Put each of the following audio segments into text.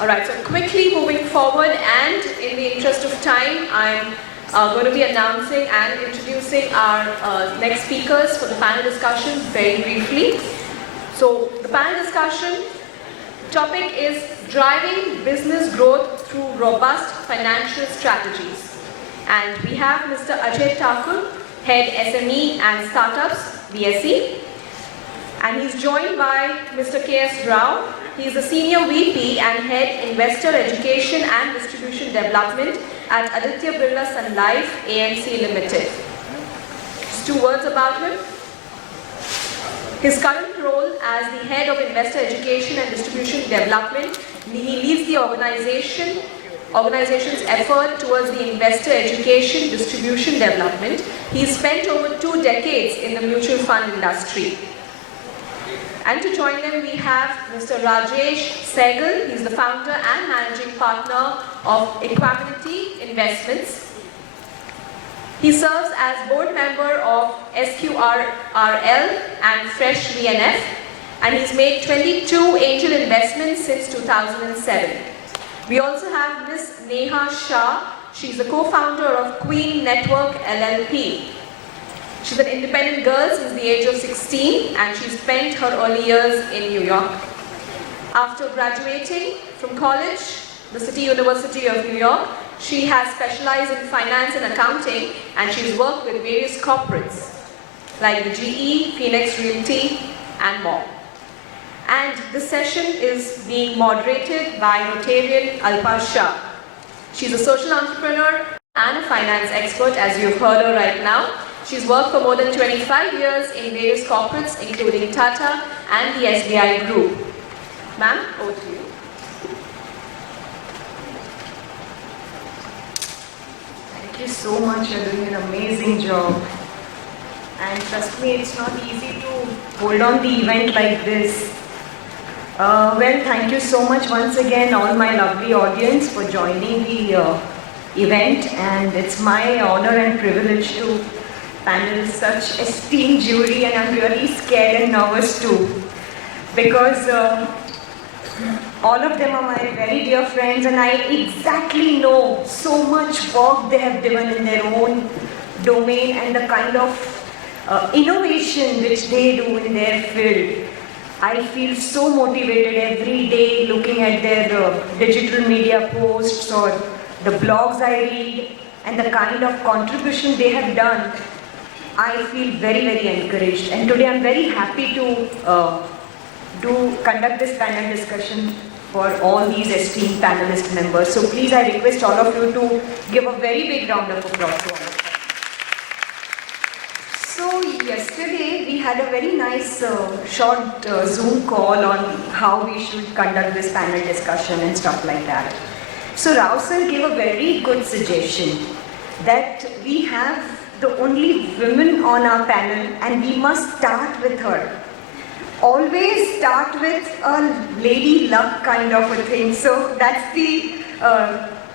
Alright, so quickly moving forward, and in the interest of time, I'm going to be announcing and introducing our next speakers for the panel discussion very briefly. So the panel discussion topic is driving business growth through robust financial strategies. And we have Mr. Ajay Thakur, Head SME and Startups, BSE. And he's joined by Mr. S Rao. He is the Senior VP and Head Investor Education and Distribution Development at Aditya Birla Sunlife ANC Limited. Just two words about him. His current role as the Head of Investor Education and Distribution Development, he leads the organization's effort towards the investor education, distribution development. He's spent over 2 decades in the mutual fund industry. And to join them, we have Mr. Rajesh Sehgal. He's the founder and managing partner of Equanimity Investments. He serves as board member of SQRRL and Fresh VNF, and he's made 22 angel investments since 2007. We also have Ms. Neha Shah. She's the co-founder of Qween Network LLP. She's an independent girl since the age of 16, and she spent her early years in New York. After graduating from college, the City University of New York, she has specialized in finance and accounting, and she's worked with various corporates like the GE, Phoenix Realty, and more. And this session is being moderated by Rotarian Alpa Shah. She's a social entrepreneur and a finance expert, as you've heard her right now. She's worked for more than 25 years in various corporates, including Tata and the SBI Group. Ma'am, over to you. Thank you so much. You're doing an amazing job. And trust me, it's not easy to hold on the event like this. Well, thank you so much once again, all my lovely audience, for joining the event. And it's my honor and privilege to panel such esteemed jury, and I'm really scared and nervous too, because all of them are my very dear friends, and I exactly know so much work they have given in their own domain and the kind of innovation which they do in their field. I feel so motivated every day looking at their digital media posts or the blogs I read and the kind of contribution they have done. I feel very, very encouraged, and today I'm very happy to conduct this panel discussion for all these esteemed panelist members. So please, I request all of you to give a very big round of applause to all of them. So yesterday we had a very nice short Zoom call on how we should conduct this panel discussion and stuff like that. So Rao sir gave a very good suggestion that we have the only women on our panel, and we must start with her. Always start with a lady luck kind of a thing. So that's the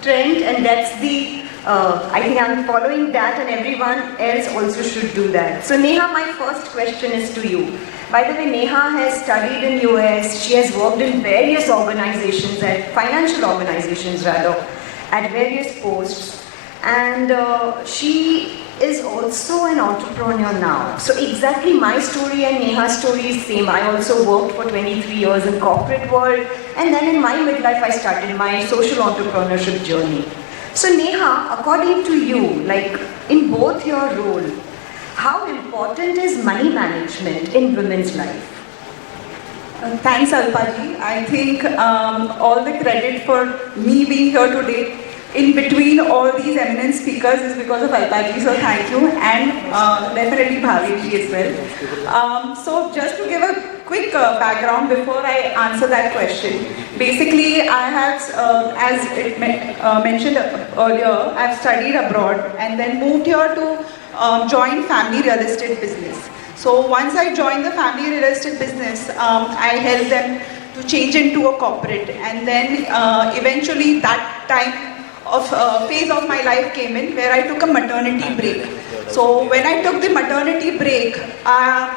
trend, and that's the, I think I'm following that, and everyone else also should do that. So Neha, my first question is to you. By the way, Neha has studied in US, she has worked in various organizations, financial organizations rather, at various posts. And she is also an entrepreneur now. So exactly my story and Neha's story is same. I also worked for 23 years in corporate world, and then in my midlife I started my social entrepreneurship journey. So Neha, according to you, like in both your role, how important is money management in women's life? Thanks Alpa ji. I think all the credit for me being here today in between all these eminent speakers is because of Alpa ji, so thank you, and definitely Bhavi ji as well. So just to give a quick background before I answer that question. Basically, I have, as it mentioned earlier, I've studied abroad and then moved here to join family real estate business. So once I joined the family real estate business, I helped them to change into a corporate, and then eventually that time of phase of my life came in where I took a maternity break. So when I took the maternity break, I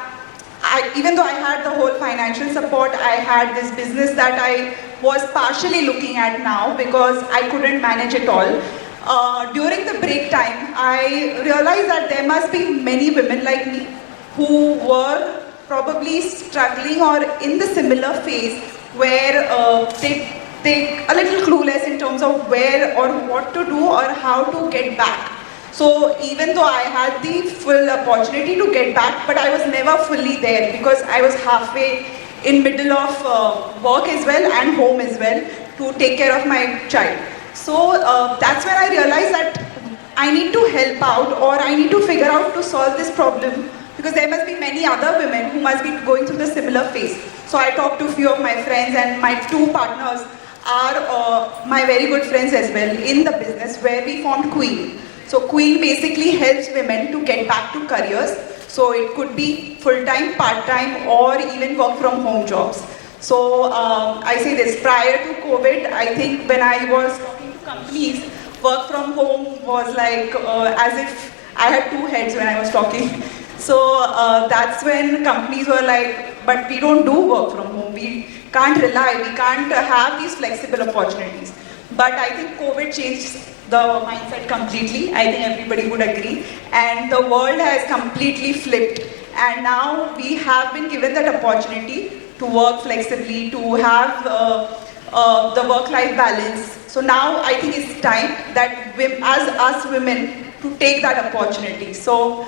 even though I had the whole financial support, I had this business that I was partially looking at now because I couldn't manage it all. During the break time, I realized that there must be many women like me who were probably struggling or in the similar phase where they a little clueless in terms of where or what to do or how to get back. So even though I had the full opportunity to get back, but I was never fully there because I was halfway in middle of work as well and home as well to take care of my child. So that's when I realized that I need to help out or I need to figure out to solve this problem because there must be many other women who must be going through the similar phase. So I talked to a few of my friends and my two partners are my very good friends as well in the business where we formed Qween. So Qween basically helps women to get back to careers. So it could be full-time, part-time or even work from home jobs. So I say this, prior to COVID, I think when I was talking to companies, work from home was like as if I had two heads when I was talking. So that's when companies were like, but we don't do work from home. We can't rely, we can't have these flexible opportunities. But I think COVID changed the mindset completely. I think everybody would agree. And the world has completely flipped. And now we have been given that opportunity to work flexibly, to have the work-life balance. So now I think it's time that as us women to take that opportunity. So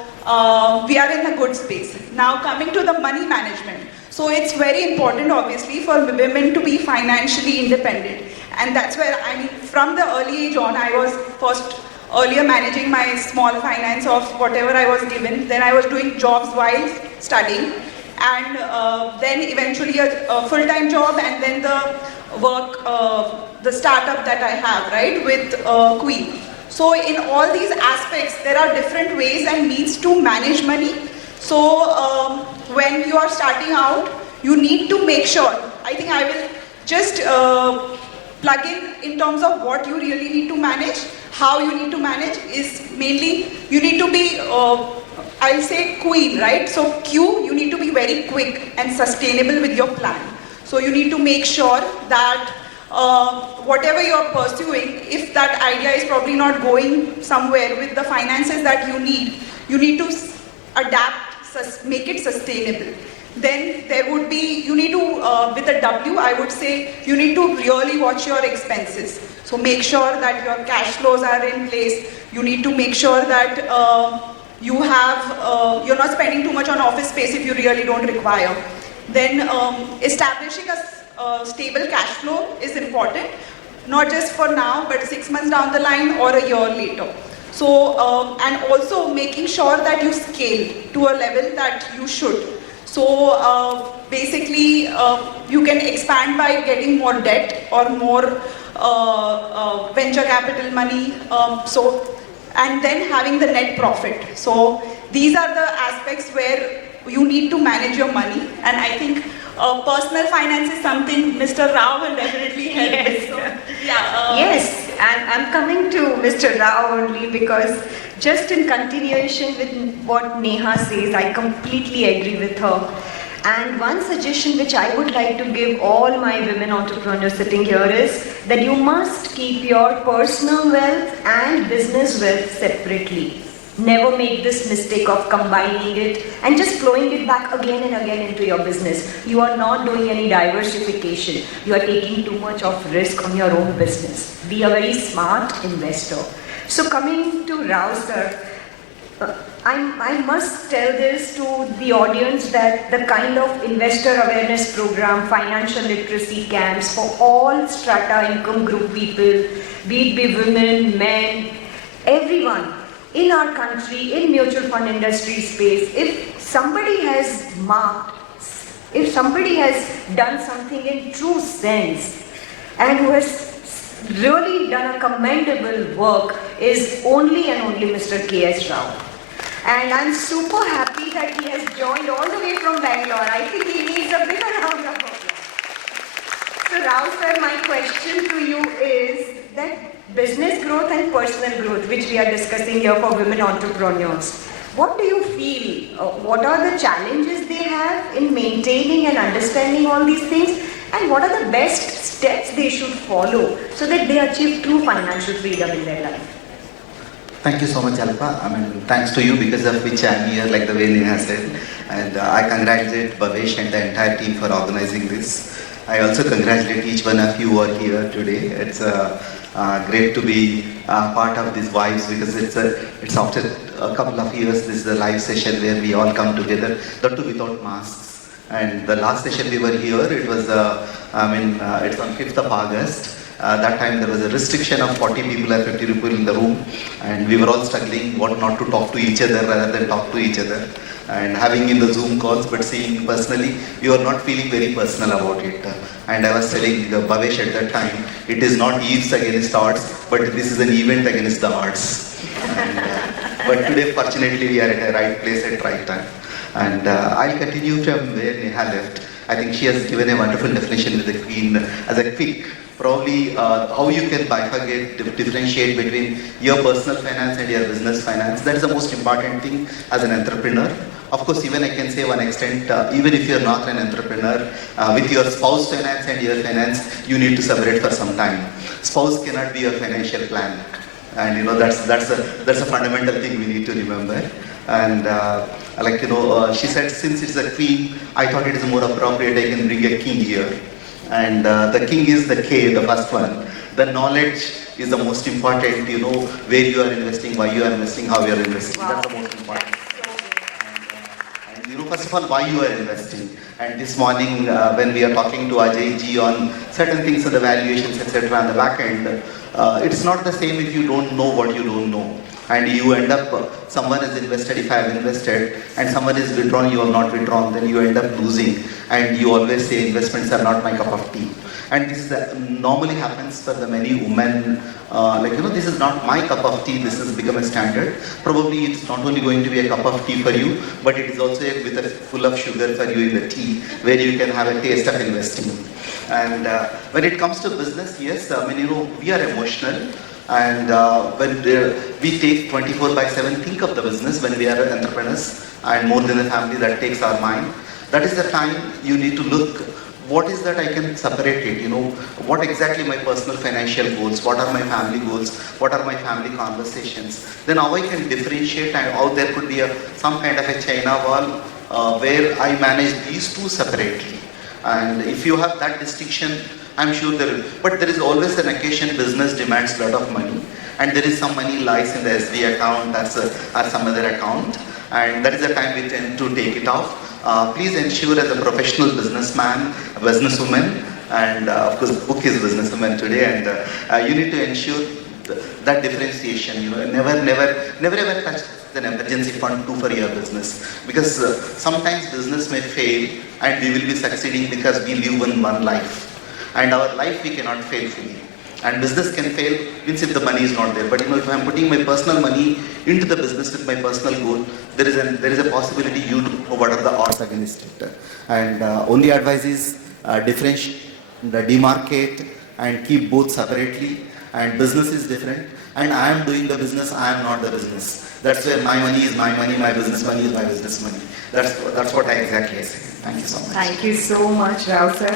we are in a good space. Now coming to the money management. So it's very important obviously for women to be financially independent. And that's where, I mean, from the early age on, I was first earlier managing my small finance of whatever I was given. Then I was doing jobs while studying. And then eventually a full-time job and then the work, the startup that I have, right, with Qween. So in all these aspects, there are different ways and means to manage money. So when you are starting out, you need to make sure, I think I will just plug in terms of what you really need to manage, how you need to manage is mainly, you need to be, I'll say Qween, right? So Q, you need to be very quick and sustainable with your plan. So you need to make sure that whatever you're pursuing, if that idea is probably not going somewhere with the finances that you need to adapt, make it sustainable. Then there would be, you need to, with a W, I would say, you need to really watch your expenses. So make sure that your cash flows are in place. You need to make sure that you have, you're not spending too much on office space if you really don't require. Then establishing a stable cash flow is important, not just for now, but 6 months down the line or a year later. So, and also making sure that you scale to a level that you should. So basically, you can expand by getting more debt or more venture capital money. And then having the net profit. So these are the aspects where you need to manage your money. And I think personal finance is something Mr. Rao will definitely help with. So, yeah, yes, and I'm coming to Mr. Rao only because just in continuation with what Neha says, I completely agree with her. And one suggestion which I would like to give all my women entrepreneurs sitting here is that you must keep your personal wealth and business wealth separately. Never make this mistake of combining it and just flowing it back again and again into your business. You are not doing any diversification. You are taking too much of risk on your own business. Be a very smart investor. So coming to Rao sir, I must tell this to the audience that the kind of investor awareness program, financial literacy camps for all strata income group people, be it be women, men, everyone in our country, in mutual fund industry space, if somebody has done something in true sense and who has really done a commendable work is only and only Mr. K.S. Rao. And I'm super happy that he has joined all the way from Bangalore. I think he needs a bigger round of applause. So Rao sir, my question to you is that business growth and personal growth, which we are discussing here for women entrepreneurs. What do you feel? What are the challenges they have in maintaining and understanding all these things? And what are the best steps they should follow so that they achieve true financial freedom in their life? Thank you so much, Alpa. I mean, thanks to you, because of which I'm here, like the way Neha said. And I congratulate Bhavesh and the entire team for organizing this. I also congratulate each one of you who are here today. It's great to be part of these vibes, because it's after a couple of years, this is a live session where we all come together, that too without masks. And the last session we were here, it was, it's on 5th of August. That time there was a restriction of 40 people or 50 people in the room, and we were all struggling what not to talk to each other rather than talk to each other. And having in the Zoom calls, but seeing personally, we were not feeling very personal about it. And I was telling Bhavesh at that time, it is not Eves against arts, but this is an event against the arts. But today, fortunately, we are at the right place at right time. And I'll continue from where Neha left. I think she has given a wonderful definition with the Qween as a quick. Probably how you can bifurcate, differentiate between your personal finance and your business finance. That is the most important thing as an entrepreneur. Of course, even I can say one extent, even if you're not an entrepreneur, with your spouse finance and your finance, you need to separate for some time. Spouse cannot be your financial plan. And you know, that's a fundamental thing we need to remember. And she said, since it's a queen, I thought it is more appropriate I can bring a king here. And the king is the K, the first one. The knowledge is the most important, you know, where you are investing, why you are investing, how you are investing. Wow. That's the most important. And you know, first of all, why you are investing. And this morning, when we are talking to Ajay ji on certain things of the valuations, etc. on the back end, it's not the same if you don't know what you don't know. And you end up, someone has invested, if I have invested, and someone is withdrawn, you have not withdrawn, then you end up losing. And you always say investments are not my cup of tea. And this normally happens for the many women, this is not my cup of tea, this has become a standard. Probably it's not only going to be a cup of tea for you, but it is also full of sugar for you in the tea, where you can have a taste of investing. And when it comes to business, yes, we are emotional. And when we take 24/7, think of the business when we are entrepreneurs, and more than a family, that takes our mind. That is the time you need to look, what is that I can separate it, what exactly my personal financial goals, what are my family goals, what are my family conversations. Then how I can differentiate, and how there could be some kind of a China wall where I manage these two separately. And if you have that distinction, I'm sure but there is always an occasion business demands a lot of money, and there is some money lies in the SV account or some other account, and that is the time we tend to take it off. Please ensure as a professional businessman, businesswoman, and of course book is businesswoman today, and you need to ensure that differentiation. Never ever touch an emergency fund too for your business, because sometimes business may fail and we will be succeeding because we live in one life. And our life we cannot fail fully. And business can fail means if the money is not there. But if I am putting my personal money into the business with my personal goal, there is a possibility you don't know what are the odds against it. And only advice is differentiate, demarcate, and keep both separately. And business is different. And I am doing the business, I am not the business. That's where my money is my money, my business money is my business money. That's what I exactly say. Thank you so much. Thank you so much, Rao sir.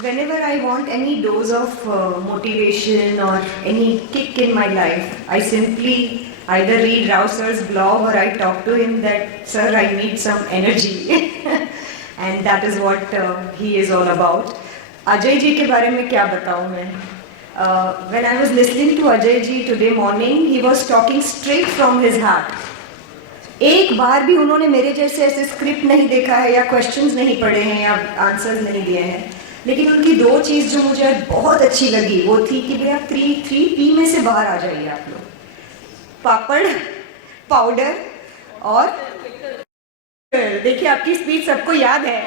Whenever I want any dose of motivation or any kick in my life, I simply either read Rao sir's blog or I talk to him that, sir, I need some energy. And that is what he is all about. Ajay ji ke baare mein kya batau main? When I was listening to Ajay ji today morning, he was talking straight from his heart. एक बार भी उन्होंने मेरे जैसे ऐसे script नहीं देखा है या क्वेश्चंस नहीं पढ़े हैं या आंसर्स नहीं दिए हैं, लेकिन उनकी दो चीज़ जो मुझे बहुत अच्छी लगी वो थी कि भैया 3P में से बाहर आ जाइए आप लोग, पापड़, पाउडर और देखिए आपकी स्पीच सबको याद है।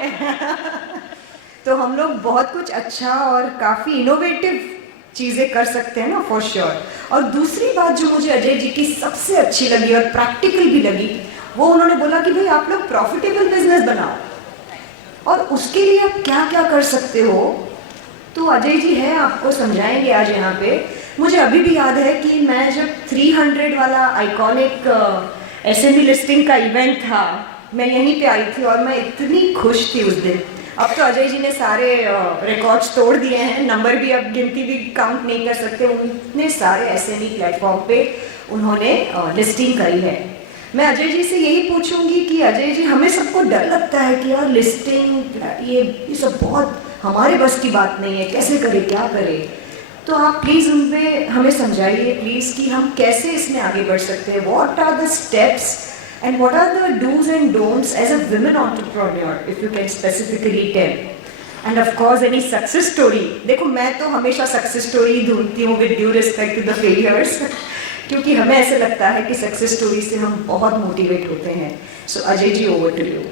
तो हम लोग बहुत कुछ अच्छा और काफ़ी इनोवेटिव चीज़ें कर सकते हैं ना, फॉर श्योर। और दूसरी बात जो मुझे अजय जी की सबसे अच्छी लगी और प्रैक्टिकल भी लगी, वो उन्होंने बोला कि भाई आप लोग प्रॉफिटेबल बिजनेस बनाओ और उसके लिए आप क्या क्या कर सकते हो। तो अजय जी है, आपको समझाएंगे आज यहाँ पे। मुझे अभी भी याद है कि मैं जब 300 वाला आइकॉनिक SME लिस्टिंग का इवेंट था, मैं यहीं पे आई थी और मैं इतनी खुश थी उस दिन। अब तो अजय जी ने सारे रिकॉर्ड्स तोड़ दिए हैं, नंबर भी अब गिनती भी काउंट नहीं कर सकते, उतने सारे SME प्लेटफॉर्म पे उन्होंने लिस्टिंग करी है। मैं अजय जी से यही पूछूंगी कि अजय जी, हमें सबको डर लगता है कि यार लिस्टिंग ये सब बहुत हमारे बस की बात नहीं है, कैसे करें क्या करें, तो आप प्लीज़ उन पे हमें समझाइए प्लीज़ कि हम कैसे इसमें आगे बढ़ सकते हैं। What are the steps and what are the do's and don'ts as a women entrepreneur, if you can specifically tell, and of course any success story। देखो मैं तो हमेशा सक्सेस स्टोरी ढूंढती हूँ with due respect to the failures क्योंकि हमें ऐसे लगता है कि सक्सेस स्टोरी से हम बहुत मोटिवेट होते हैं। सो Ajay ji, over to you.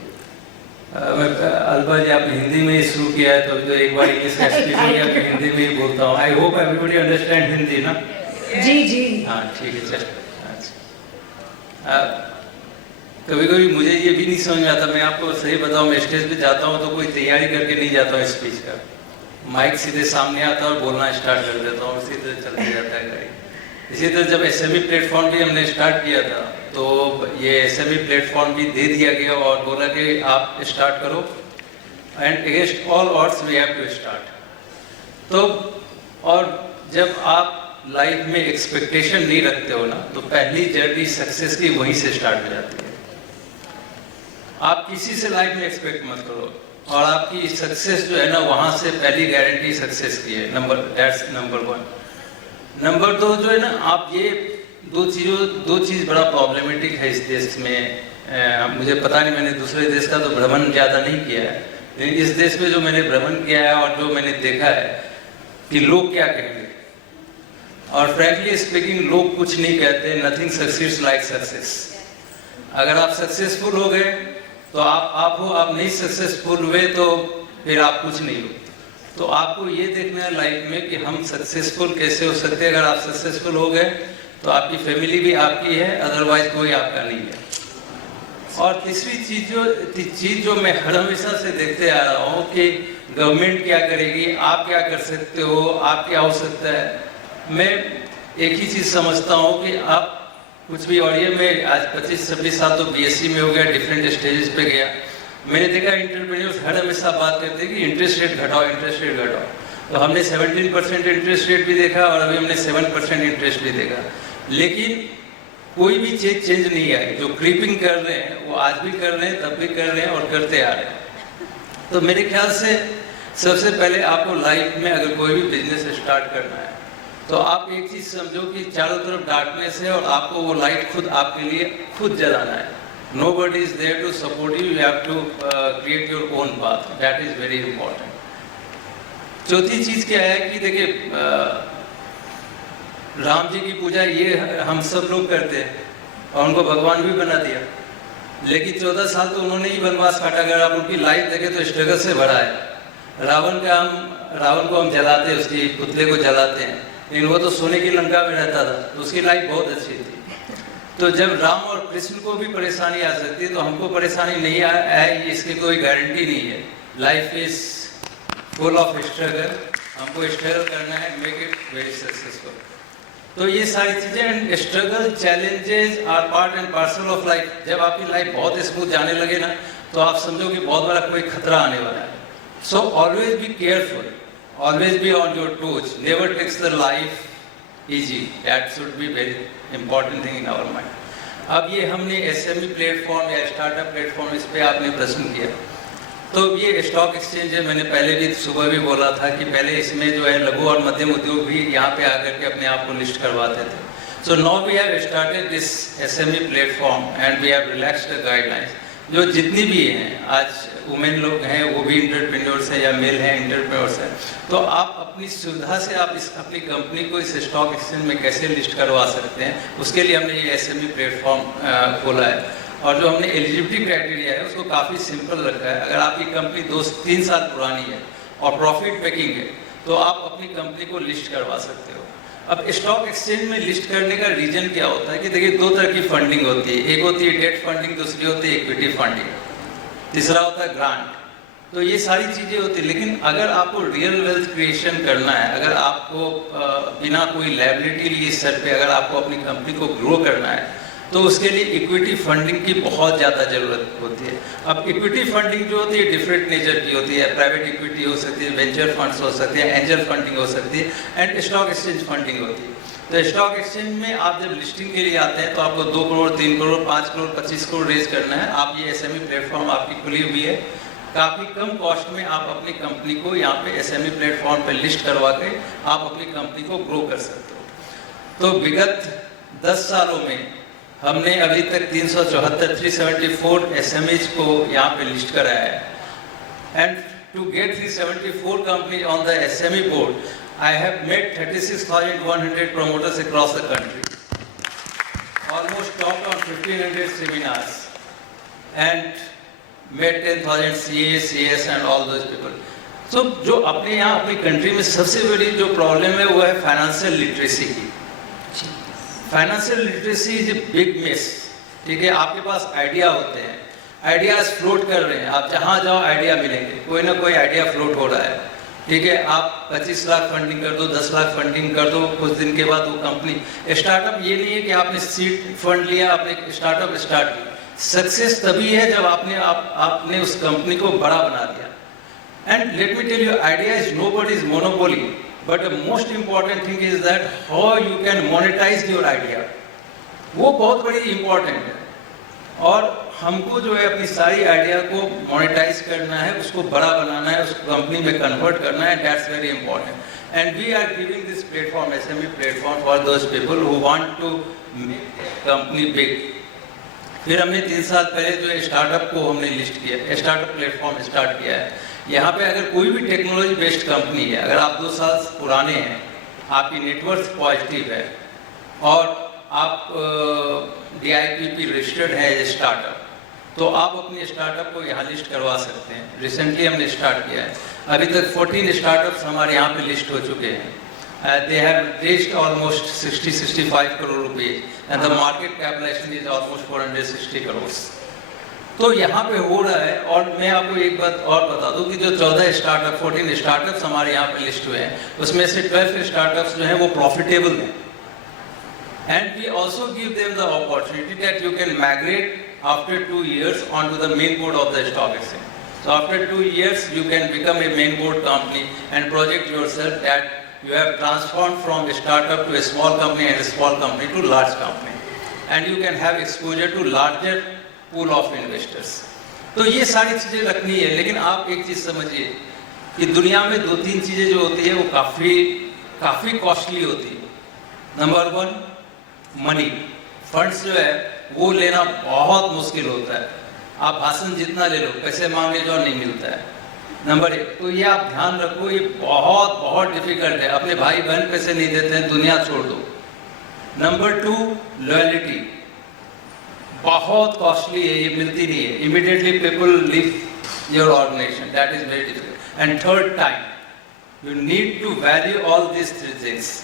Alpa जी, आपने हिंदी में ही शुरू किया है तो अभी तो एक बार इंग्लिश का स्पीच हो गया, मैं हिंदी में ही बोलता हूँ। I hope everybody understand Hindi ना? जी जी हाँ ठीक है, चल। कभी कभी मुझे ये भी नहीं समझ में आता, मैं आपको सही बताऊँ, मैं स्टेज पे जाता हूँ तो कोई तैयारी करके नहीं जाता हूँ स्पीच का, माइक सीधे सामने आता है और बोलना स्टार्ट कर देता हूँ, उसी तरह चलते जाता है गाड़ी। इसी तरह जब SME प्लेटफॉर्म भी हमने स्टार्ट किया था तो ये SME प्लेटफॉर्म भी दे दिया गया और बोला कि आप स्टार्ट करो, and against all odds we have to start. तो और जब आप लाइफ में एक्सपेक्टेशन नहीं रखते हो ना, तो पहली जर्नी सक्सेस की वहीं से स्टार्ट हो जाती है। आप किसी से लाइफ में एक्सपेक्ट मत करो, और आपकी सक्सेस जो है ना, वहाँ से पहली गारंटी सक्सेस की है। नंबर 1। नंबर 2 जो है ना, आप ये दो चीज़ बड़ा प्रॉब्लमेटिक है इस देश में। मुझे पता नहीं, मैंने दूसरे देश का तो भ्रमण ज़्यादा नहीं किया है, लेकिन इस देश में जो मैंने भ्रमण किया है और जो मैंने देखा है कि लोग क्या कहेंगे, और फ्रैंकली स्पीकिंग लोग कुछ नहीं कहते। Nothing succeeds like success. अगर आप सक्सेसफुल हो गए तो आप हो, आप नहीं सक्सेसफुल हुए तो फिर आप कुछ नहीं हो। तो आपको ये देखना है लाइफ में कि हम सक्सेसफुल कैसे हो सकते हैं। अगर आप सक्सेसफुल हो गए तो आपकी फैमिली भी आपकी है, अदरवाइज कोई आपका नहीं है। और तीसरी चीज़ जो मैं हर हमेशा से देखते आ रहा हूँ कि गवर्नमेंट क्या करेगी, आप क्या कर सकते हो, आप क्या हो सकता है। मैं एक ही चीज़ समझता हूँ कि आप कुछ भी, और ये मैं आज 25-26 साल तो BSE में हो गया, डिफरेंट स्टेजेस पे गया, मैंने देखा एंटरप्रेन्योर्स हर हमेशा बात करते हैं कि इंटरेस्ट रेट घटाओ, इंटरेस्ट रेट घटाओ। तो हमने 17% इंटरेस्ट रेट भी देखा और अभी हमने 7% इंटरेस्ट भी देखा, लेकिन कोई भी चीज़ चेंज नहीं आई। जो क्रीपिंग कर रहे हैं वो आज भी कर रहे हैं, तब भी कर रहे हैं और करते आ रहे हैं। तो मेरे ख्याल से सबसे पहले आपको लाइफ में अगर कोई भी बिजनेस स्टार्ट करना है तो आप एक चीज़ समझो कि चारों तरफ डार्कनेस है और आपको वो लाइट खुद आपके लिए खुद जलाना है। Nobody is there to support you. You have to create your own path. That is very important. चौथी चीज़ क्या है कि देखिए, राम जी की पूजा ये हम सब लोग करते हैं और उनको भगवान भी बना दिया, लेकिन 14 साल तो उन्होंने ही वनवास काटा। अगर आप उनकी लाइफ देखें तो स्ट्रगल से भरा है। रावण को हम जलाते हैं, उसकी पुतले को जलाते हैं, लेकिन वो तो सोने की लंका में रहता था, तो उसकी लाइफ बहुत अच्छी थी। तो जब राम और कृष्ण को भी परेशानी आ सकती है तो हमको परेशानी नहीं आएगी, इसकी कोई गारंटी नहीं है। Life is full of struggle, हमको स्ट्रगल करना है, मेक इट वेरी सक्सेसफुल। तो ये सारी चीज़ें, struggle, challenges are part and parcel of life. जब आपकी लाइफ बहुत स्मूथ जाने लगे ना, तो आप समझो कि बहुत बड़ा कोई खतरा आने वाला है। So always be careful, always be on your toes, never takes the life easy. That should be very important thing in our mind. अब ये हमने SME प्लेटफॉर्म या स्टार्टअप प्लेटफॉर्म, इस पे आपने प्रश्न किया, तो ये स्टॉक एक्सचेंज है। मैंने पहले भी सुबह भी बोला था कि पहले इसमें जो है लघु और मध्यम उद्योग भी यहाँ पे आकर के अपने आप को लिस्ट करवाते थे। So now we have started this SME platform and we have relaxed the guidelines. जो जितनी भी हैं आज वुमेन लोग हैं वो भी इंटरप्रेन्योर्स हैं या मेल हैं इंटरप्रेन्योर्स हैं, तो आप अपनी सुविधा से आप अपनी कंपनी को इस स्टॉक एक्सचेंज में कैसे लिस्ट करवा सकते हैं, उसके लिए हमने ये SME प्लेटफॉर्म खोला है। और जो हमने एलिजिबिलिटी क्राइटेरिया है उसको काफ़ी सिंपल रखा है। अगर आपकी कंपनी 2-3 साल पुरानी है और प्रॉफिट मेकिंग है तो आप अपनी कंपनी को लिस्ट करवा सकते हो। अब स्टॉक एक्सचेंज में लिस्ट करने का रीजन क्या होता है कि देखिए, 2 तरह की फंडिंग होती है। एक होती है डेट फंडिंग, दूसरी होती है इक्विटी फंडिंग, तीसरा होता है ग्रांट। तो ये सारी चीज़ें होती है। लेकिन अगर आपको रियल वेल्थ क्रिएशन करना है, अगर आपको बिना कोई लायबिलिटी लिए सर पे अगर आपको अपनी कंपनी को ग्रो करना है, तो उसके लिए इक्विटी फंडिंग की बहुत ज़्यादा ज़रूरत होती है। अब इक्विटी फंडिंग जो होती है डिफरेंट नेचर की होती है, प्राइवेट इक्विटी हो सकती है, वेंचर फंड्स हो सकते हैं, एंजल फंडिंग हो सकती है, एंड स्टॉक एक्सचेंज फंडिंग होती है। तो स्टॉक एक्सचेंज में आप जब लिस्टिंग के लिए आते हैं तो आपको 2 करोड़, 3 करोड़, 5 करोड़, 25 करोड़ रेज करना है। आप ये SME प्लेटफॉर्म आपकी खुली हुई है, काफ़ी कम कॉस्ट में आप अपनी कंपनी को यहाँ पे SME प्लेटफॉर्म पे लिस्ट करवा के आप अपनी कंपनी को ग्रो कर सकते हो। तो विगत 10 सालों में हमने अभी तक 374 SMEs को यहाँ पे लिस्ट कराया है। And to get 374 company on the SME बोर्ड, I have met 36,100 promoters across the country, almost talked on 1,500 seminars, and met 10,000 CAs, CS and all those people. So जो अपने यहाँ अपनी कंट्री में सबसे बड़ी जो प्रॉब्लम है वो है फाइनेंशियल लिटरेसी की। Financial literacy is a big miss. ठीक है, आपके पास आइडिया होते हैं, आइडियाज फ्लोट कर रहे हैं, आप जहाँ जाओ आइडिया मिलेंगे, कोई ना कोई आइडिया फ्लोट हो रहा है। ठीक है, आप 25 लाख फंडिंग कर दो, 10 लाख फंडिंग कर दो, कुछ दिन के बाद वो कंपनी स्टार्टअप, ये नहीं है कि आपने सीड फंड लिया, आपने स्टार्टअप स्टार्ट किया। सक्सेस तभी है जब आपने उस कंपनी को बड़ा बना दिया। And let me tell you, idea is nobody's monopoly, but the most important thing is that how you can monetize your idea, वो बहुत बड़ी इंपॉर्टेंट है। और हमको जो है अपनी सारी आइडिया को मोनेटाइज करना है, उसको बड़ा बनाना है, उसको कंपनी में कन्वर्ट करना है, that's very important. And we are giving this platform, SME platform for those people who want to make company big. फिर हमने 3 साल पहले जो स्टार्टअप को हमने लिस्ट किया, स्टार्टअप प्लेटफॉर्म स्टार्ट किया है। यहाँ पे अगर कोई भी टेक्नोलॉजी बेस्ड कंपनी है, अगर आप 2 साल पुराने हैं, आपकी नेटवर्थ पॉजिटिव है और आप DIPP रजिस्टर्ड है एज स्टार्टअप, तो आप अपने स्टार्टअप को यहाँ लिस्ट करवा सकते हैं। रिसेंटली हमने स्टार्ट किया है, अभी तक 14 स्टार्टअप्स हमारे यहाँ पे लिस्ट हो चुके हैं। They have raised almost 60-65 crore rupees and the market capitalization is almost 460 crores. तो यहाँ पे हो रहा है। और मैं आपको एक बात और बता दूँ कि जो 14 स्टार्टअप, 14 स्टार्टअप्स हमारे यहाँ पे लिस्ट हुए हैं, उसमें से 12 स्टार्टअप्स जो हैं वो प्रॉफिटेबल हैं। And we also give them the opportunity that you can migrate after 2 years onto the main board of the stock exchange. So after 2 years, you can become a main board company and project yourself that you have transformed from a startup to a small company and a small company to large company. And you can have exposure to larger pool of investors. तो ये सारी चीज़ें रखनी है। लेकिन आप एक चीज़ समझिए कि दुनिया में 2-3 चीज़ें जो होती है वो काफ़ी कॉस्टली होती है। नंबर 1, मनी, फंड्स जो है वो लेना बहुत मुश्किल होता है। आप भाषण जितना ले लो, पैसे मांगे जो नहीं मिलता है। नंबर 1, तो ये आप ध्यान रखो, ये बहुत डिफिकल्ट है। अपने भाई बहन पैसे नहीं देते हैं, दुनिया छोड़ दो। नंबर 2, लॉयल्टी बहुत कॉस्टली है, ये मिलती नहीं है। Immediately people leave your organization, that is very difficult. And third, time. You need to value all this 3 things.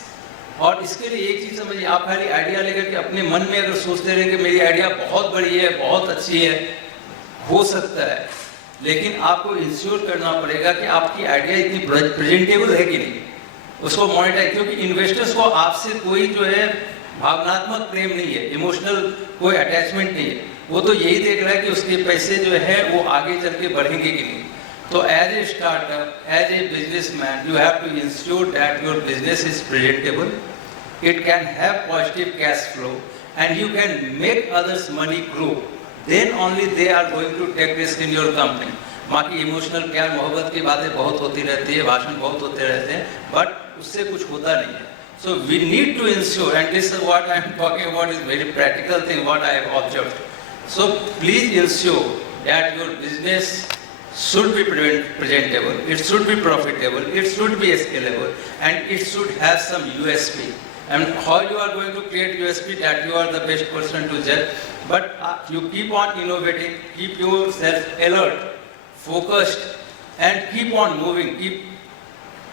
और इसके लिए एक चीज़ समझिए, आप खाली आइडिया लेकर के अपने मन में अगर सोचते रहें कि मेरी आइडिया बहुत बड़ी है, बहुत अच्छी है, हो सकता है, लेकिन आपको इंश्योर करना पड़ेगा कि आपकी आइडिया इतनी प्रेजेंटेबल है कि नहीं, उसको मॉनिटाइज। क्योंकि इन्वेस्टर्स को आपसे कोई जो है भावनात्मक प्रेम नहीं है, इमोशनल कोई अटैचमेंट नहीं है। वो तो यही देख रहा है कि उसके पैसे जो है वो आगे चल के बढ़ेंगे कि नहीं। So as a startup, as a businessman, you have to ensure that your business is presentable, it can have positive cash flow, and you can make others' money grow. Then only they are going to take risk in your company. बाकी emotional प्यार मोहब्बत की बातें बहुत होती रहती है, भाषण बहुत होते रहते हैं, बट उससे कुछ होता नहीं है. So we need to ensure, and this is what I am talking about, is very practical thing what I have observed. So please ensure that your business should be presentable, it should be profitable, it should be scalable, and it should have some USP. And how you are going to create USP, that you are the best person to judge. But you keep on innovating, keep yourself alert, focused, and keep on moving, keep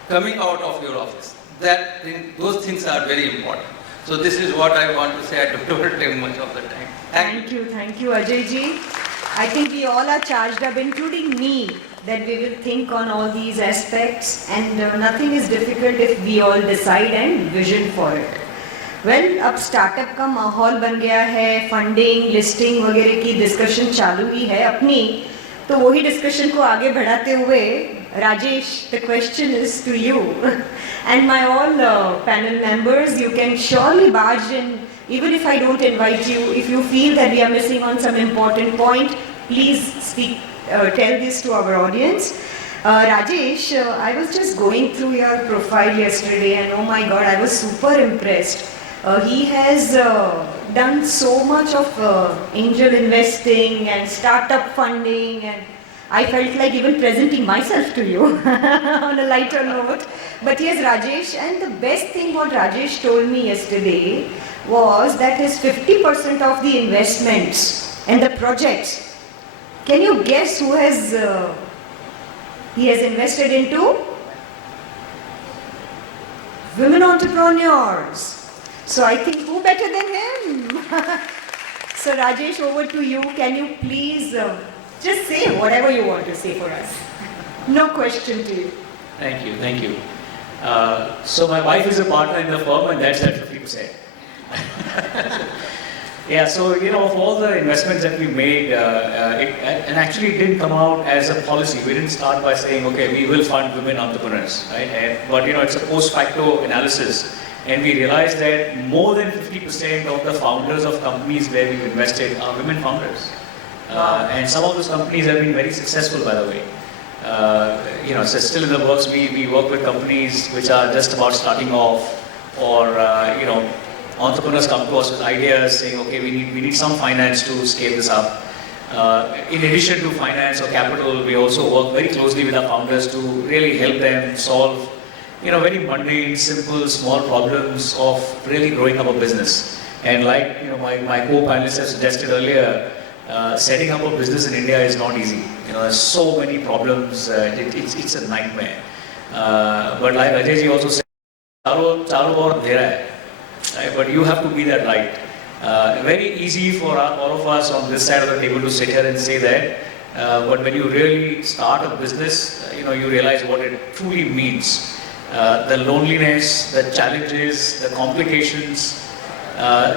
coming out of your office. Those things are very important. So this is what I want to say. I don't take much of the time. Thank you, Ajay ji. I think we all are charged up, including me. that we will think on all these aspects, and nothing is difficult if we all decide and vision for it. Well, अब startup का माहौल बन गया है, funding, listing वगैरह की discussion चालू ही है अपनी, तो वही डिस्कशन को आगे बढ़ाते हुए Rajesh, the question is to you and my all panel members. You can surely barge in, even if I don't invite you. If you feel that we are missing on some important point, please speak, tell this to our audience. Rajesh, I was just going through your profile yesterday and oh my god, I was super impressed. He has done so much of angel investing and startup funding, and I felt like even presenting myself to you on a lighter note. But yes, Rajesh, and the best thing what Rajesh told me yesterday was that his 50% of the investments and the projects, can you guess who has he has invested into? Women entrepreneurs. So I think who better than him? So Rajesh, over to you. Can you please just say whatever you want to say for us. No question to you. Thank you, thank you. So my wife is a partner in the firm and that's at 50%. Yeah, so you know, of all the investments that we made, and actually it didn't come out as a policy. We didn't start by saying, okay, we will fund women entrepreneurs, right? But you know, it's a post facto analysis. And we realized that more than 50% of the founders of companies where we've invested are women founders. And some of those companies have been very successful, by the way. You know, so still in the works, we work with companies which are just about starting off, or you know, entrepreneurs come to us with ideas saying, okay, we need some finance to scale this up. In addition to finance or capital, we also work very closely with our founders to really help them solve, you know, very mundane, simple, small problems of really growing up a business. And like, you know, my co-panelists have suggested earlier, setting up a business in India is not easy. You know, there's so many problems. It's a nightmare. But like Ajay ji also said, charo aur andhera hai, right? But you have to be that light. Very easy for all of us on this side of the table to sit here and say that. But when you really start a business, you know, you realize what it truly means. The loneliness, the challenges, the complications.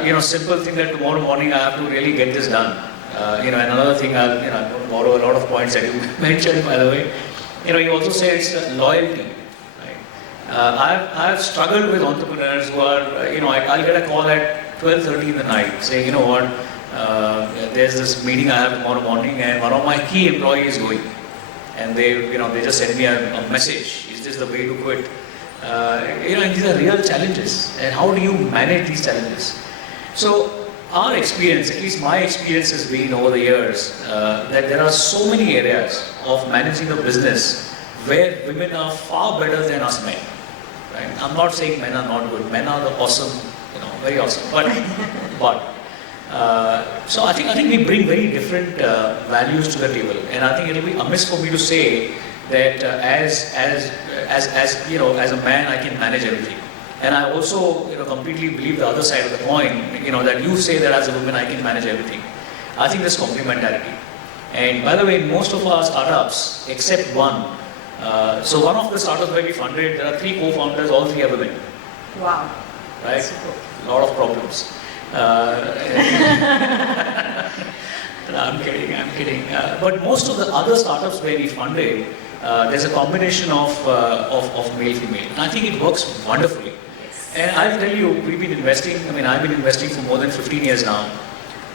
You know, simple thing that tomorrow morning I have to really get this done. You know, and another thing, I'm going to borrow a lot of points that you mentioned, by the way. You know, you also say it's loyalty. Right? I've struggled with entrepreneurs who are, you know, I'll get a call at 12:30 in the night saying, you know what, there's this meeting I have tomorrow morning and one of my key employees is going. And they, you know, they just send me a message. Is this the way to quit? You know, and these are real challenges. And how do you manage these challenges? So, our experience, at least my experience has been over the years, that there are so many areas of managing a business where women are far better than us men. Right? I'm not saying men are not good. Men are the awesome, you know, very awesome. But so I think we bring very different values to the table, and I think it'll be amiss for me to say that as you know, as a man I can manage everything. And I also, you know, completely believe the other side of the coin, you know, that you say that as a woman I can manage everything. I think there's complementarity. And by the way, in most of our startups, except one, so one of the startups where we funded, there are 3 co-founders, all 3 are women. Wow. Right? A lot of problems. I'm kidding. But most of the other startups where we funded, there's a combination of male-female. And I think it works wonderfully. And I'll tell you, we've been investing, I mean, I've been investing for more than 15 years now.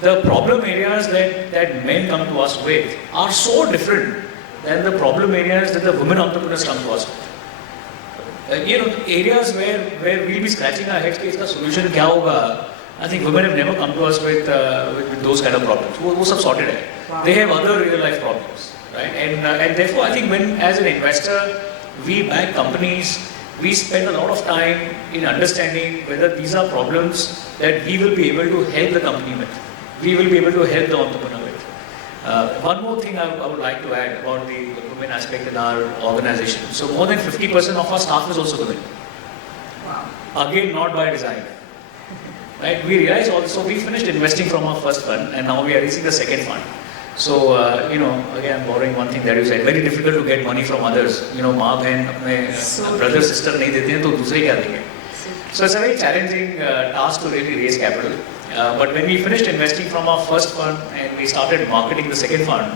The problem areas that men come to us with are so different than the problem areas that the women entrepreneurs come to us with. You know, areas where we'll be scratching our heads, the solution kya hoga? I think women have never come to us with those kind of problems. वो सब sorted है. Wow. They have other real life problems, right? And therefore, I think when, as an investor, we back companies, we spend a lot of time in understanding whether these are problems that we will be able to help the company with. We will be able to help the entrepreneur with. One more thing I would like to add about the women aspect in our organization. So more than 50% of our staff is also women. Wow. Again, not by design. Right? We realize also we finished investing from our first fund and now we are raising the second fund. So, again, I'm borrowing one thing that you said, very difficult to get money from others. माँ बहन अपने brother sister नहीं देते हैं तो दूसरे क्या देंगे? So it's a very challenging task to really raise capital. But when we finished investing from our first fund and we started marketing the second fund,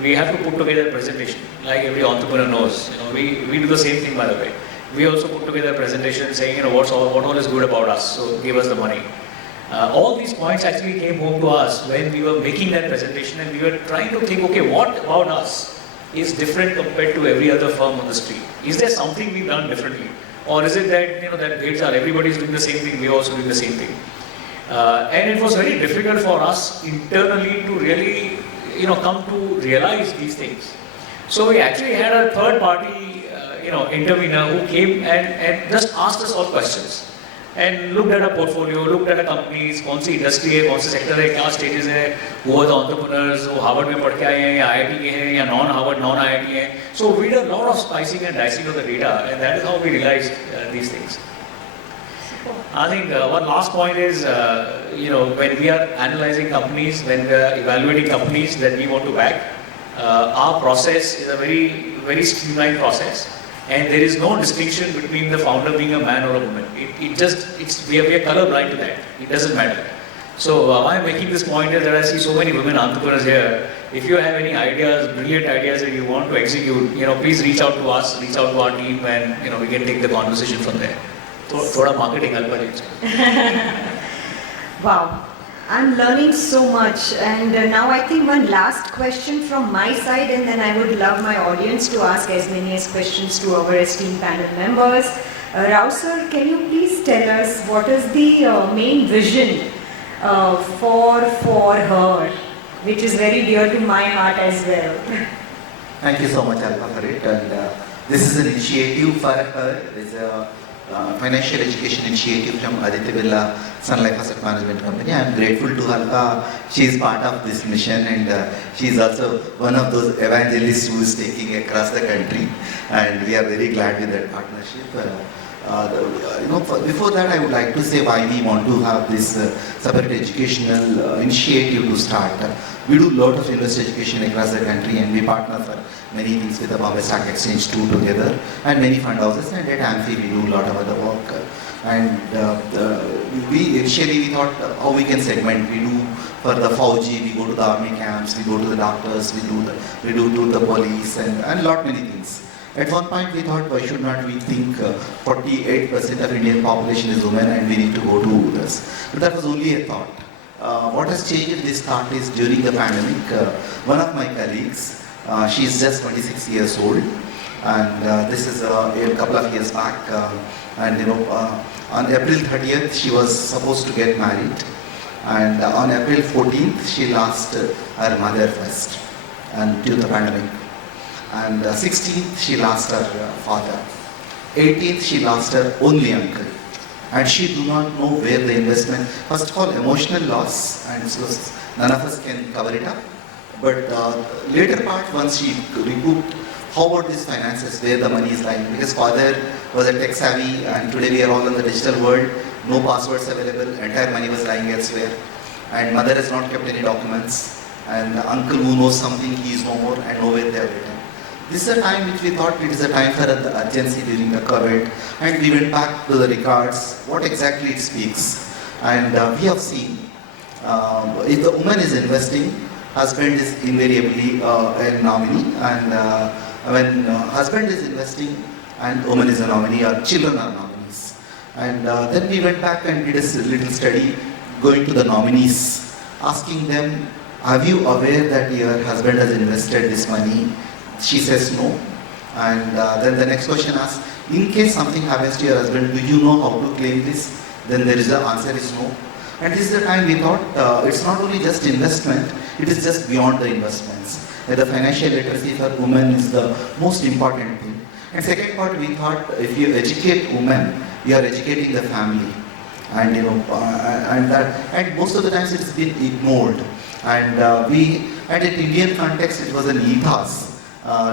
we have to put together a presentation, like every entrepreneur knows. We do the same thing, by the way. We also put together a presentation saying, what all is good about us, so give us the money. All these points actually came home to us when we were making that presentation, and we were trying to think, okay, what about us is different compared to every other firm on the street? Is there something we've done differently? Or is it that, that grades are, everybody's doing the same thing, we're also doing the same thing? And it was very difficult for us internally to really, come to realize these things. So we actually had a third party, intervener who came and just asked us all questions. And looked at our portfolio, looked at our companies, कौन सी industry है, कौन से sector है, क्या stages है, who are the entrepreneurs, वो Harvard में पढ़ के आए हैं, या IIT के हैं, या non-Harvard, non-IIT हैं. So we did a lot of spicing and dicing of the data, and that is how we realized these things. I think one last point is, when we are analyzing companies, when we are evaluating companies that we want to back, our process is a very, very streamlined process. And there is no distinction between the founder being a man or a woman. We are colorblind to that. It doesn't matter. So why I'm making this point is that I see so many women entrepreneurs here. If you have any ideas, brilliant ideas that you want to execute, please reach out to us, reach out to our team, and we can take the conversation from there. Thoda marketing Alpa ji. Wow. I'm learning so much, and now I think one last question from my side, and then I would love my audience to ask as many as questions to our esteemed panel members. Rao sir, can you please tell us what is the main vision for her, which is very dear to my heart as well? Thank you so much, Alpa, for it. And this is an initiative for her. It's a financial education initiative from Aditya Birla Sunlife Asset Management Company. I am grateful to Alpa. She is part of this mission, and she is also one of those evangelists who is taking across the country, and we are very glad with that partnership. Before that, I would like to say why we want to have this separate educational initiative to start. We do a lot of investor education across the country, and we partner for many things with the Bombay Stock Exchange too together, and many fund houses, and at AMFI we do a lot of other work. And we thought how we can segment. We do for the Fauji, we go to the army camps, we go to the doctors, we do to the police, and lot many things. At one point we thought, why should not we think 48% of Indian population is women and we need to go to this. But that was only a thought. What has changed this thought is during the pandemic, one of my colleagues, she is just 26 years old, and this is a couple of years back, on April 30th she was supposed to get married, and on April 14th she lost her mother first, and due to the pandemic. And 16th she lost her father. 18th she lost her only uncle. And she do not know where the investment, first of all emotional loss, and so none of us can cover it up. But later part, once she recouped, how about these finances, where the money is lying? Because father was a tech savvy, and today we are all in the digital world, no passwords available, entire money was lying elsewhere. And mother has not kept any documents, and the uncle who knows something, he is no more, and nowhere they are written. This is a time which we thought it is a time for the urgency during the COVID, and we went back to the records, what exactly it speaks. And we have seen, if the woman is investing, husband is invariably a nominee, and when husband is investing and woman is a nominee, or children are nominees. And then we went back and did a little study, going to the nominees, asking them, are you aware that your husband has invested this money? She says no. And then the next question asks, in case something happens to your husband, do you know how to claim this? Then there is the answer is no. And this is the time we thought it's not only just investment, it is just beyond the investments. The financial literacy for women is the most important thing. And second part, we thought if you educate women, you are educating the family. And and most of the times it's been ignored. And in Indian context, it was an ethos.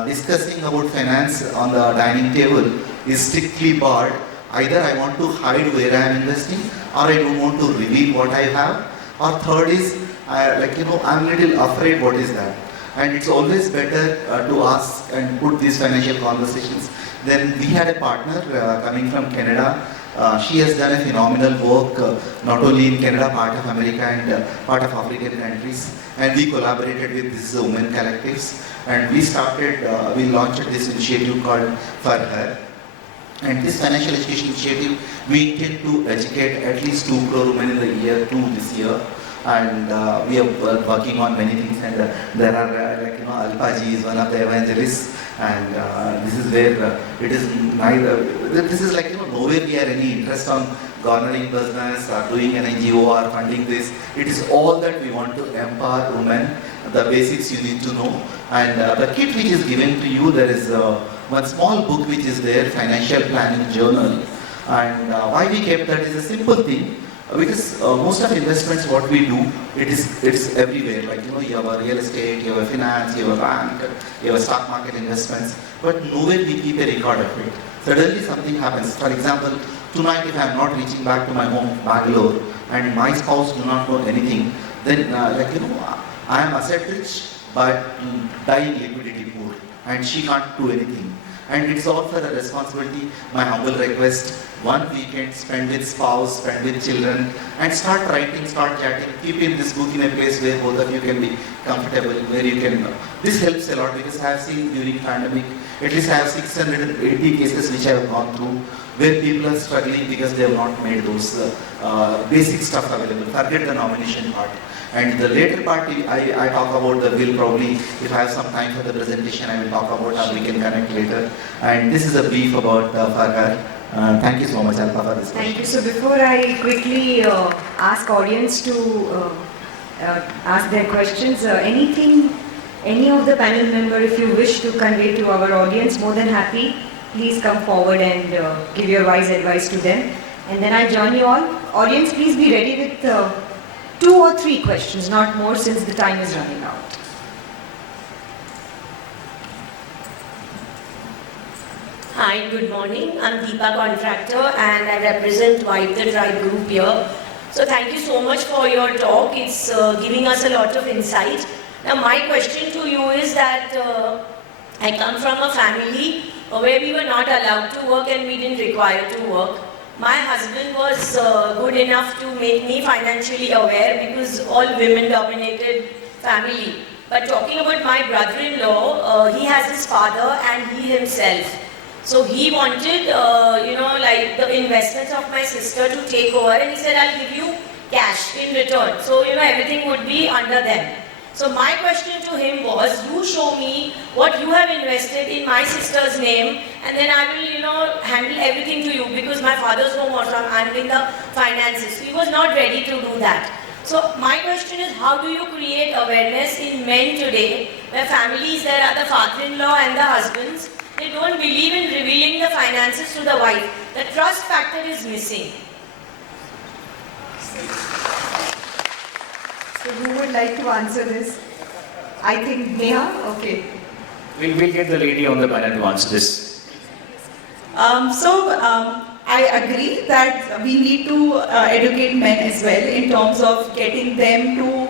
Discussing about finance on the dining table is strictly barred. Either I want to hide where I am investing, or I don't want to reveal what I have. Or third is, I'm a little afraid what is that. And it's always better to ask and put these financial conversations. Then we had a partner coming from Canada. She has done a phenomenal work, not only in Canada, part of America and part of African countries. And we collaborated with these women collectives. And we launched this initiative called For Her. And this financial education initiative, we intend to educate at least 2 crore women in the year 2 this year. And we are working on many things, and there are Alpa Ji is one of the evangelists, and this is where it is neither, this is nowhere we have any interest on garnering business or doing an NGO or funding this. It is all that we want to empower women, the basics you need to know. And the kit which is given to you, there is one small book which is there, Financial Planning Journal. And why we kept that is a simple thing. Because most of investments, what we do, it's everywhere. You have a real estate, you have a finance, you have a bank, you have a stock market investments, but nowhere we keep a record of it. Suddenly something happens. For example, tonight if I am not reaching back to my home, Bangalore, and my spouse do not know anything, then I am asset rich, but dying liquidity poor, and she can't do anything. And it's all for a responsibility. My humble request, one weekend spend with spouse, spend with children, and start writing, start chatting, keep in this book in a place where both of you can be comfortable, where you can, this helps a lot because I have seen during pandemic, at least I have 680 cases which I have gone through, where people are struggling because they have not made those basic stuff available. Forget the nomination part. And the later part, I talk about the will probably, if I have some time for the presentation, I will talk about how we can connect later. And this is a brief about Farhar. Thank you so much, Alpa, for this question. Thank you. So before I quickly ask audience to ask their questions, any of the panel member, if you wish to convey to our audience, more than happy, please come forward and give your wise advice to them. And then I join you all. Audience, please be ready with 2 or 3 questions, not more, since the time is running out. Hi, good morning. I'm Deepa Contractor and I represent Wipe the Tribe group here. So thank you so much for your talk. It's giving us a lot of insight. Now my question to you is that I come from a family where we were not allowed to work and we didn't require to work. My husband was good enough to make me financially aware because all women dominated family. But talking about my brother-in-law, he has his father and he himself. So he wanted, the investments of my sister to take over, and he said, I'll give you cash in return. So, everything would be under them. So my question to him was, you show me what you have invested in my sister's name, and then I will, handle everything to you, because my father's no more, so I'm handling the finances. He was not ready to do that. So my question is, how do you create awareness in men today, where families, there are the father-in-law and the husbands, they don't believe in revealing the finances to the wife. The trust factor is missing. So who would like to answer this? I think Neha? Okay. We'll get the lady on the panel to answer this. I agree that we need to educate men as well in terms of getting them to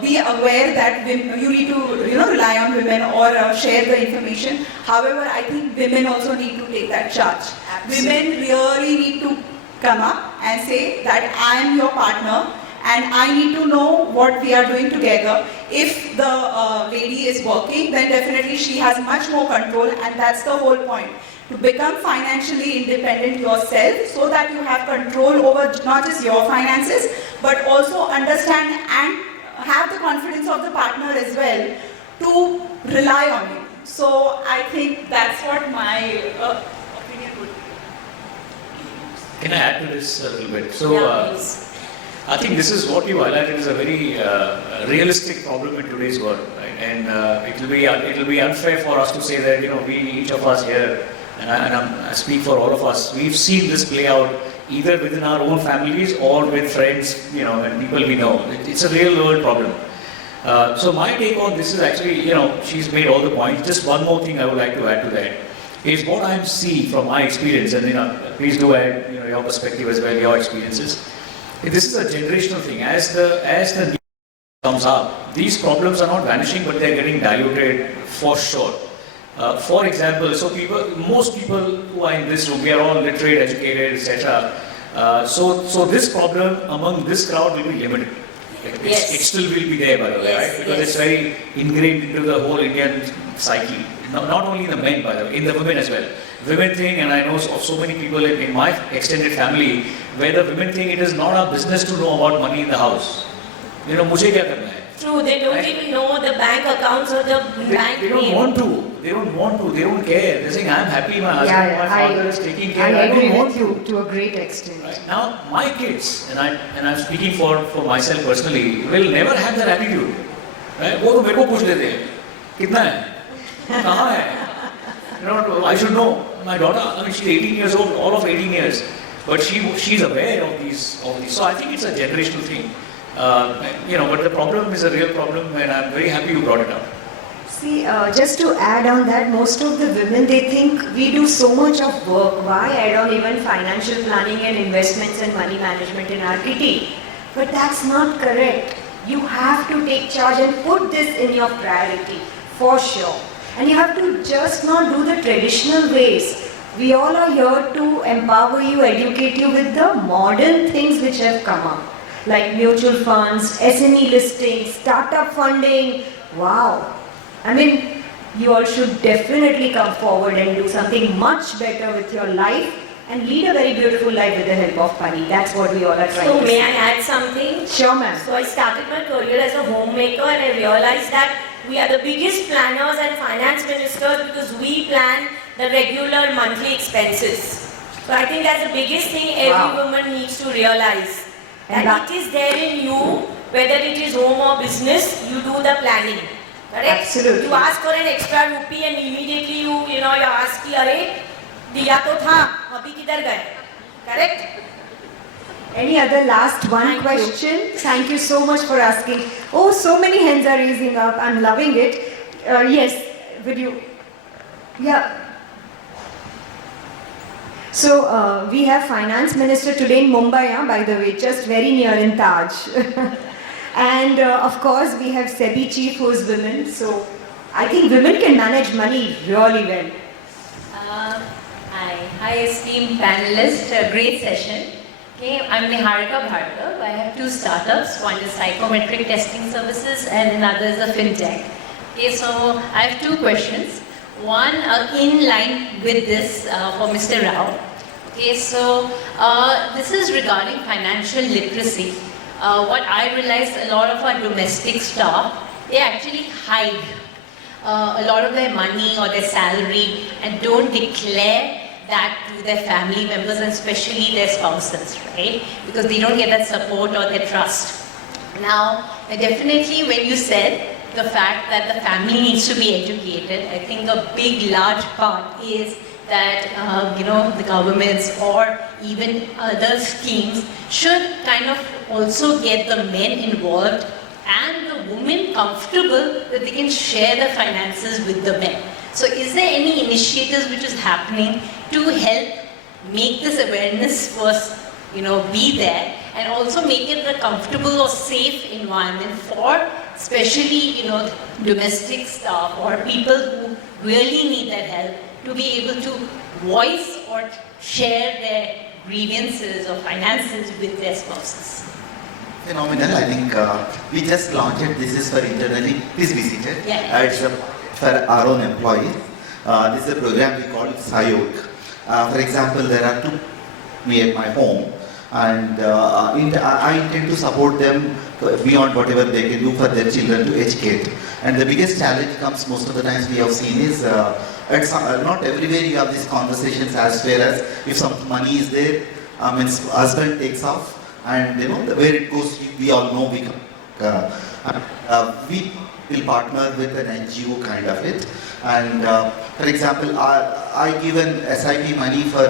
be aware that you need to rely on women or share the information. However, I think women also need to take that charge. Absolutely. Women really need to come up and say that I am your partner and I need to know what we are doing together. If the lady is working, then definitely she has much more control, and that's the whole point. To become financially independent yourself so that you have control over not just your finances, but also understand and have the confidence of the partner as well to rely on you. So I think that's what my opinion would be. Can I add to this a little bit? So, Yeah, please. I think this is what you highlighted is a very realistic problem in today's world, right? And it will be unfair for us to say that we each of us here, and I speak for all of us, we've seen this play out either within our own families or with friends, and people we know. It's a real world problem. So my take on this is actually, she's made all the points. Just one more thing I would like to add to that is what I'm seeing from my experience, and please do add your perspective as well, your experiences. This is a generational thing. As the comes up, these problems are not vanishing, but they're getting diluted for sure. For example, most people who are in this room, we are all literate, educated, etc. So this problem among this crowd will be limited. It still will be there, by the way, right? Because it's very ingrained into the whole Indian psyche. Not only the men, by the way, in the women as well. Women think, and I know of so many people in my extended family, where the women think it is not our business to know about money in the house. मुझे क्या करना है? True, they don't even know the bank accounts or the bank They don't name. want to. They don't care. They're saying, I'm happy, my husband, my father is taking care. I agree don't want with you to a great extent. Right. Now, my kids, and I'm speaking for myself personally, will never have that attitude. Right? वो तो मेरे को पूछ लेते हैं, कितना है? कहाँ है? I should know. My daughter, I mean, she's 18 years old, all of 18 years, but she's aware of these. So I think it's a generational thing. But the problem is a real problem, and I'm very happy you brought it up. See, just to add on that, most of the women, they think we do so much of work. Why add on even financial planning and investments and money management in our kitty? But that's not correct. You have to take charge and put this in your priority, for sure. And you have to just not do the traditional ways. We all are here to empower you, educate you with the modern things which have come up. Like mutual funds, SME listings, startup funding. Wow. I mean, you all should definitely come forward and do something much better with your life and lead a very beautiful life with the help of money. That's what we all are trying So to may say. I add something? Sure, ma'am. So I started my career as a homemaker and I realized that we are the biggest planners and finance ministers because we plan the regular monthly expenses. So I think that's the biggest thing every woman needs to realize. That it is there in you, whether it is home or business, you do the planning. Correct? Absolutely. You ask for an extra rupee and immediately you ask कि अरे दिया तो था अभी किधर गए? Correct? Any other last one question? Thank you so much for asking. Oh, so many hands are raising up. I'm loving it. Yes, would you? Yeah. So we have Finance Minister today in Mumbai, by the way, just very near in Taj. And of course we have SEBI Chief who is women. So I think women can manage money really well. Hi esteemed panelists, a great session. Okay, I'm Neha Shah. I have two startups. One is psychometric testing services and another is a fintech. Okay, so I have two questions. One in line with this for Mr. Rao. Okay, so this is regarding financial literacy. What I realized, a lot of our domestic staff, they actually hide a lot of their money or their salary and don't declare that to their family members and especially their spouses, right? Because they don't get that support or their trust. Now, definitely when you said the fact that the family needs to be educated, I think a big, large part is that, the governments or even other schemes should kind of also get the men involved and the women comfortable that they can share the finances with the men. So is there any initiatives which is happening to help make this awareness first, be there and also make it a comfortable or safe environment for especially, domestic staff or people who really need that help to be able to voice or share their grievances or finances with their spouses? Phenomenal. I think we just launched it. This is for internally. Please be seated. Yeah. It's for our own employees. This is a program we call Sayog. For example, there are two near my home, and I intend to support them beyond whatever they can do for their children to educate. And the biggest challenge comes most of the times we have seen is not everywhere you have these conversations as fair as if some money is there, husband takes off, and where it goes we all know. We will partner with an NGO kind of it, and for example I give an SIP money for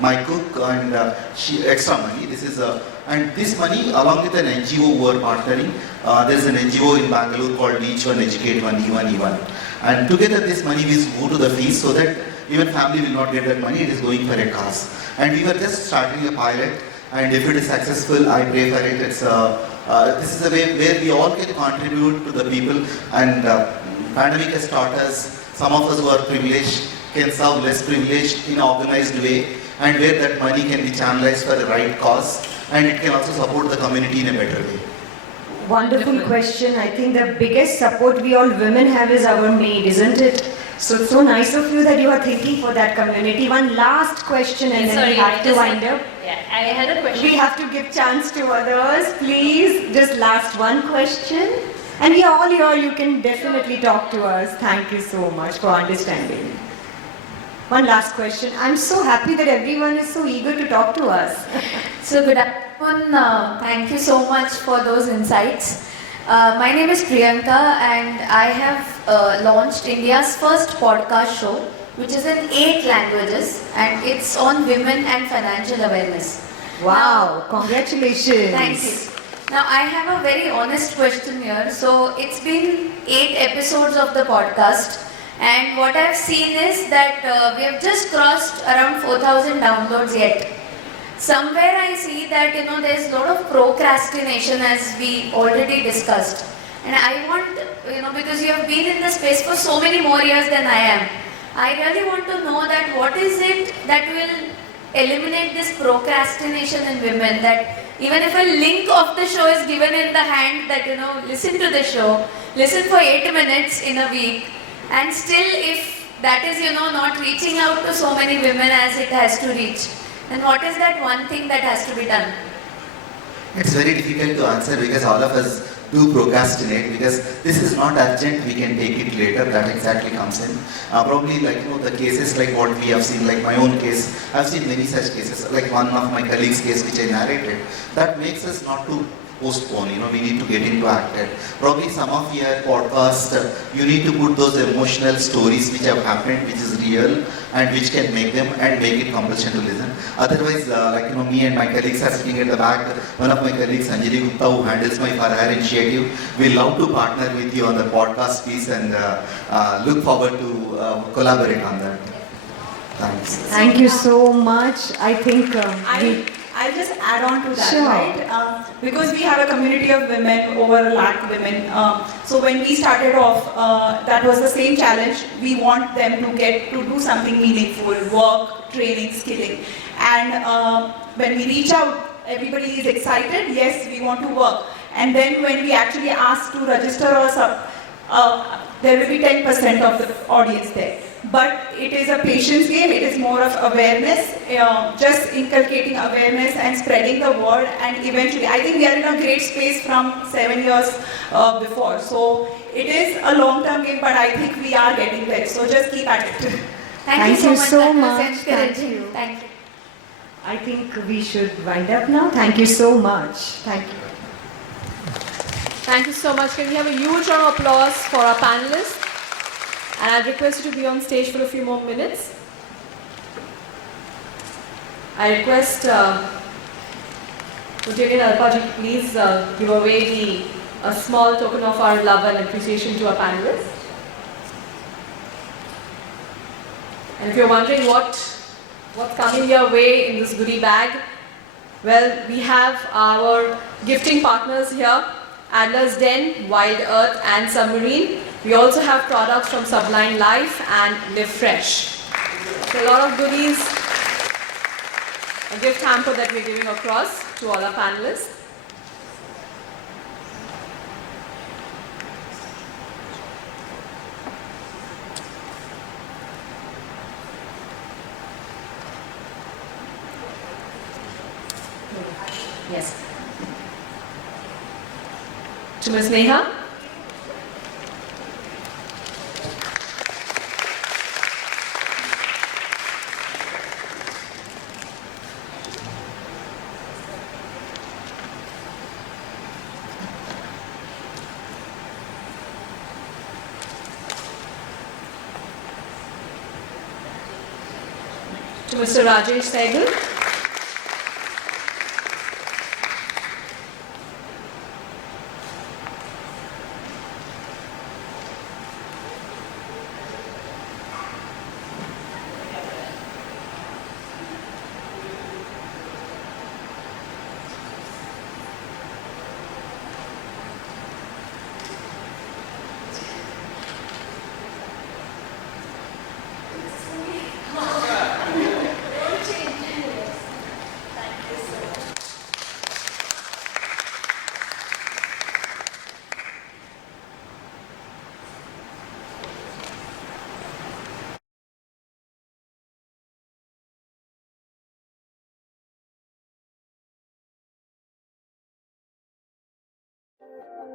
my cook and she extra money. This is and this money along with an NGO who are partnering. There is an NGO in Bangalore called Each One Educate One E1, and together this money will go to the fees so that even family will not get that money. It is going for a cause, and we were just starting a pilot. And if it is successful, I pray for it. It's This is a way where we all can contribute to the people, and pandemic has taught us, some of us who are privileged can serve less privileged in an organized way, and where that money can be channelized for the right cause, and it can also support the community in a better way. Wonderful question. I think the biggest support we all women have is our maid, isn't it? So it's so nice of you that you are thinking for that community. One last question and then we have to wind up. Yeah, I had a question. We have to give chance to others. Please, just last one question. And we are all here. You can definitely talk to us. Thank you so much for understanding. One last question. I'm so happy that everyone is so eager to talk to us. So good afternoon. Thank you so much for those insights. My name is Priyanka and I have launched India's first podcast show, which is in 8 languages, and it's on women and financial awareness. Wow, congratulations. Thank you. Now I have a very honest question here. So it's been 8 episodes of the podcast, and what I've seen is that we have just crossed around 4,000 downloads yet. Somewhere I see that there's a lot of procrastination, as we already discussed, and I want because you have been in the space for so many more years than I am, I really want to know that what is it that will eliminate this procrastination in women, that even if a link of the show is given in the hand that listen to the show, listen for 8 minutes in a week, and still if that is not reaching out to so many women as it has to reach, then what is that one thing that has to be done? It's very difficult to answer because all of us do procrastinate, because this is not urgent, we can take it later, that exactly comes in. Probably the cases like what we have seen, like my own case, I've seen many such cases, like one of my colleagues' case which I narrated, that makes us not to postpone, we need to get into acted. Probably some of your podcast, you need to put those emotional stories which have happened, which is real, and which can make them and make it compulsion to listen. Otherwise, me and my colleagues are sitting at the back. One of my colleagues, Anjali Gupta, who handles my Farhar initiative, we love to partner with you on the podcast piece and look forward to collaborate on that. Thanks. Thank you so much. I think I'll just add on to that, Sure. right? Because we have a community of women, over 1 lakh women. So when we started off, that was the same challenge. We want them to get to do something meaningful, work, training, skilling. And when we reach out, everybody is excited, yes, we want to work. And then when we actually ask to register us up, there will be 10% of the audience there. But it is a patience game, it is more of awareness, just inculcating awareness and spreading the word, and eventually, I think we are in a great space from 7 years before. So it is a long-term game, but I think we are getting there. So just keep at it. Thank you so much. That was Thank encouraging. you. Thank you. I think we should wind up now. Thank you so much. Thank you. Thank you so much. Can we have a huge round of applause for our panelists? And I'll request you to be on stage for a few more minutes. I request Lieutenant Alpa Ji to please give away a small token of our love and appreciation to our panelists. And if you're wondering what's coming your way in this goodie bag, well, we have our gifting partners here, Adler's Den, Wild Earth and Submarine. We also have products from Sublime Life and Live Fresh. So a lot of goodies, a gift hamper that we're giving across to all our panelists. Yes. To Ms. Neha. To Mr. Rajesh Sehgal.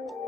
you.